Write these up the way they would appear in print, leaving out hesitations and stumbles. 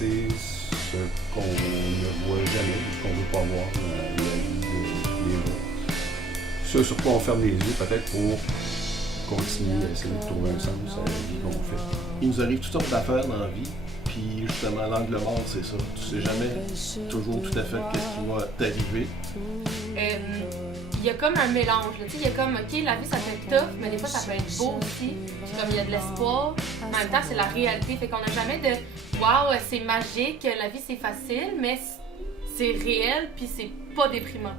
c'est ce qu'on ne voit jamais, ce qu'on ne veut pas voir dans la vie des autres. Ce sur quoi on ferme les yeux, peut-être pour continuer à essayer de trouver un sens à la vie qu'on fait. Il nous arrive toutes sortes d'affaires dans la vie, puis justement, l'angle mort, c'est ça. Tu sais jamais toujours tout à fait qu'est-ce qui va t'arriver. Il y a comme un mélange, tu sais, il y a comme, ok, la vie ça peut être tough, mais des fois ça peut être beau aussi. Puis comme il y a de l'espoir, mais en même temps c'est la réalité, fait qu'on n'a jamais de waouh, c'est magique, la vie c'est facile, mais c'est réel, puis c'est pas déprimant.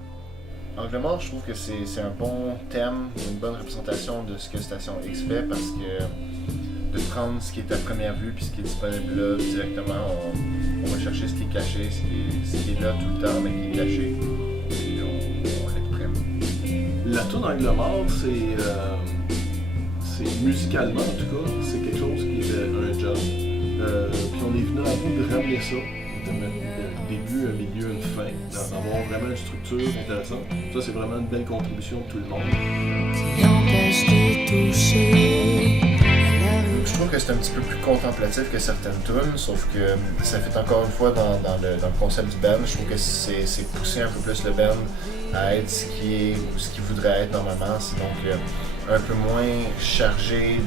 Angle mort, je trouve que c'est un bon thème, une bonne représentation de ce que Station X fait parce que de prendre ce qui est à première vue puis ce qui est disponible là directement, on va chercher ce qui est caché, ce qui est là tout le temps mais qui est caché. Puis on l'exprime. La toune Angle mort, c'est musicalement en tout cas, c'est quelque chose qui est un job. Puis on est venu à bout de ramener ça. Début, un milieu, une fin, d'avoir vraiment une structure intéressante. Ça, c'est vraiment une belle contribution de tout le monde. Je trouve que c'est un petit peu plus contemplatif que certaines tunes, sauf que ça fait encore une fois dans le concept du band, je trouve que c'est pousser un peu plus le band à être ce qu'il voudrait être normalement. C'est donc un peu moins chargé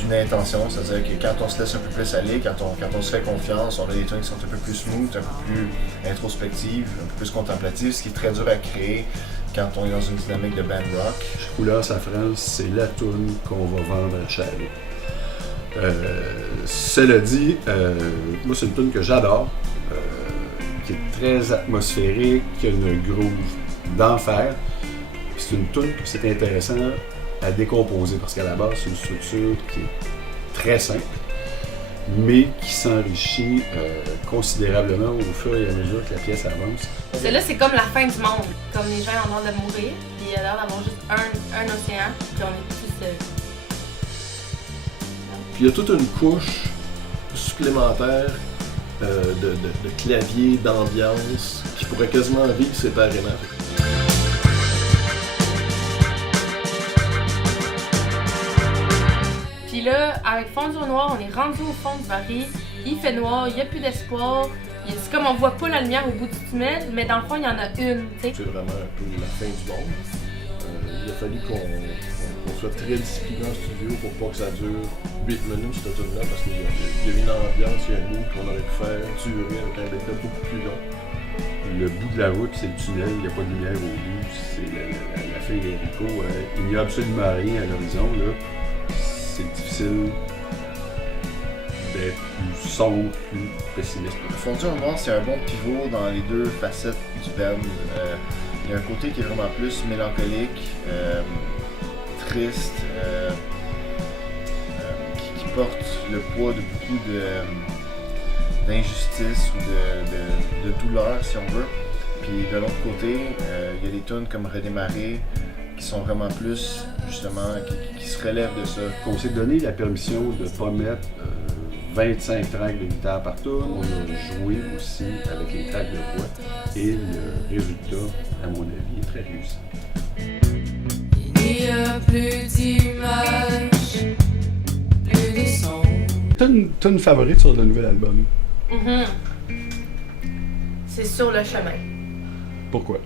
d'une intention, c'est-à-dire que quand on se laisse un peu plus aller, quand on se fait confiance, on a des tunes qui sont un peu plus smooth, un peu plus introspectives, un peu plus contemplatives, ce qui est très dur à créer quand on est dans une dynamique de band rock. Couleur Safran, c'est la toune qu'on va vendre à cher. Cela dit, moi c'est une toune que j'adore, qui est très atmosphérique, qui a une groove d'enfer. C'est une toune que c'est intéressant à décomposer parce qu'à la base c'est une structure qui est très simple mais qui s'enrichit considérablement au fur et à mesure que la pièce avance. Celle-là c'est comme la fin du monde, comme les gens ont l'air de mourir, puis il y a l'air d'avoir juste un océan, puis on est tous Puis il y a toute une couche supplémentaire de clavier, d'ambiance qui pourrait quasiment vivre séparément. Puis là, avec Fondu au noir, on est rendu au fond du baril, il fait noir, il n'y a plus d'espoir, c'est comme on voit pas la lumière au bout du tunnel, mais dans le fond, il y en a une, tu sais. C'est vraiment un peu la fin du monde. Il a fallu qu'on soit très discipliné en studio pour pas que ça dure 8 minutes cette tune-là, parce qu'il y a une ambiance, il y a un mood qu'on aurait pu faire durer avec un bêta beaucoup plus long. Le bout de la route, c'est le tunnel, il n'y a pas de lumière au bout, c'est la fille d'Enrico. Il n'y a absolument rien à l'horizon, là. C'est difficile d'être plus sombre, plus pessimiste. Fondu au noir, c'est un bon pivot dans les deux facettes du band. Il y a un côté qui est vraiment plus mélancolique, triste, qui porte le poids de beaucoup d'injustice ou de douleur, si on veut. Puis de l'autre côté, il y a des tunes comme Redémarrer qui sont vraiment plus, justement, qui se relèvent de ça. On s'est donné la permission de ne pas mettre 25 tracks de guitare partout. On a joué aussi avec les tracks de voix et le résultat, à mon avis, est très réussi. Il n'y a plus d'images, plus de sons. T'as une favorite sur le nouvel album? C'est Sur le chemin. Pourquoi?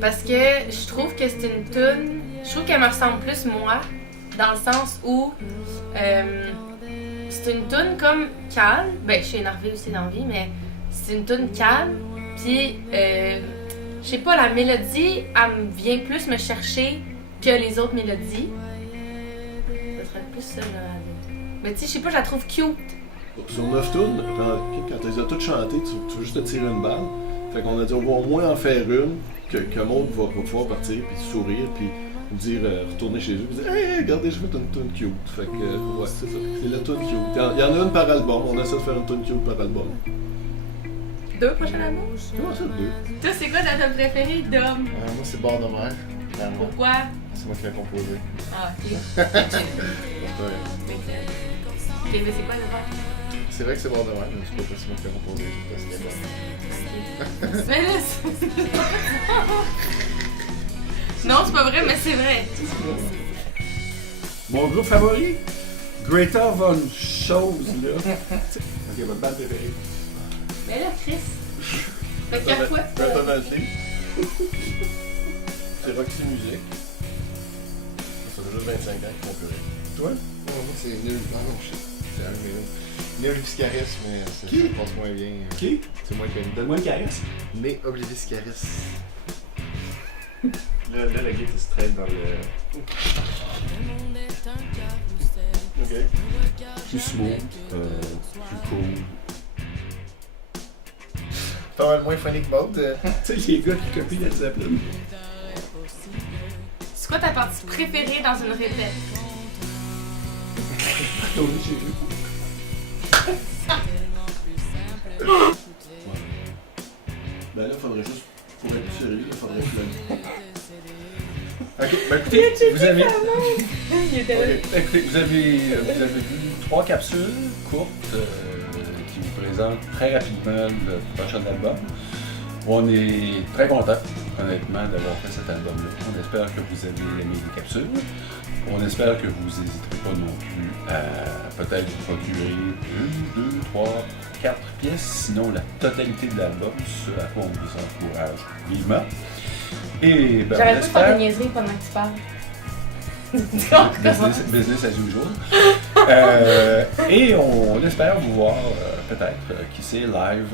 Parce que je trouve que c'est une toune, je trouve qu'elle me ressemble plus moi, dans le sens où c'est une toune comme calme, ben je suis énervée aussi dans la vie, mais c'est une toune calme, puis je sais pas, la mélodie, elle vient plus me chercher que les autres mélodies. Ça serait plus ça là. Mais tu sais, je sais pas, je la trouve cute. Sur 9 tunes, quand tu les as toutes chantées, tu vas juste te tirer une balle. Fait qu'on a dit on va au moins en faire une, que Maud va pouvoir partir, puis sourire, puis dire, retourner chez eux, puis dire hey, regardez, je fais une tune cute. Fait que, ouais, c'est ça. C'est la tune cute. Il y en a une par album, on essaie de faire une tune cute par album. 2 prochains albums? Comment ça, 2? Toi, c'est quoi ta tune préférée, Dom? Moi, c'est Bord de mer. Clairement. Pourquoi? C'est moi qui l'ai composé. Ah, ok. Ouais. Ok, mais c'est quoi le part? C'est vrai que c'est Bord de mer, mais c'est pas parce que moi qui l'ai composé, c'est parce que Mais là, non, c'est pas vrai, mais c'est vrai. Mon groupe favori? Greta Von Chose, là. Ok, votre bande préférée. Mais là, Chris, fait qu'il y a quoi de ça? Greta Van Fleet. C'est Roxy Music. Ça fait juste 25 ans qu'ils font plus rien. Toi? Moi, c'est nul. Ah non, shit. C'est un de mes Né Obliviscaris, mais ça Qui? se passe moins bien. Qui? C'est moins connu. Donne-moi une caresse. Né Obliviscaris. Là, le gars qui se traîne dans le. Ok. Plus smooth, plus cool. Pas mal moins funny que Mode. Tu sais, les gars qui copient Led Zeppelin. C'est quoi ta partie préférée dans une répète? Retourner chez eux. Ben là, faudrait juste. Pour être plus sérieux, il faudrait plus. Ok, ben écoutez, vous avez. Il était là. Écoutez, vous avez vu 3 capsules courtes qui vous présentent très rapidement le prochain album. On est très content, honnêtement, d'avoir fait cet album-là. On espère que vous avez aimé les capsules. On espère que vous n'hésiterez pas non plus à peut-être vous procurer 1, 2, 3, 4 pièces, sinon la totalité de l'album, ce à quoi on vous encourage vivement. Et ben, on J'arrête pas de faire espère... des niaiseries pendant que tu parles. business as usual. Et on espère vous voir peut-être, qui sait, live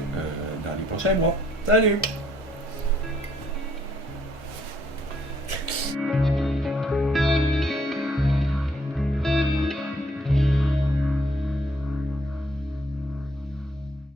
dans les prochains mois. Salut!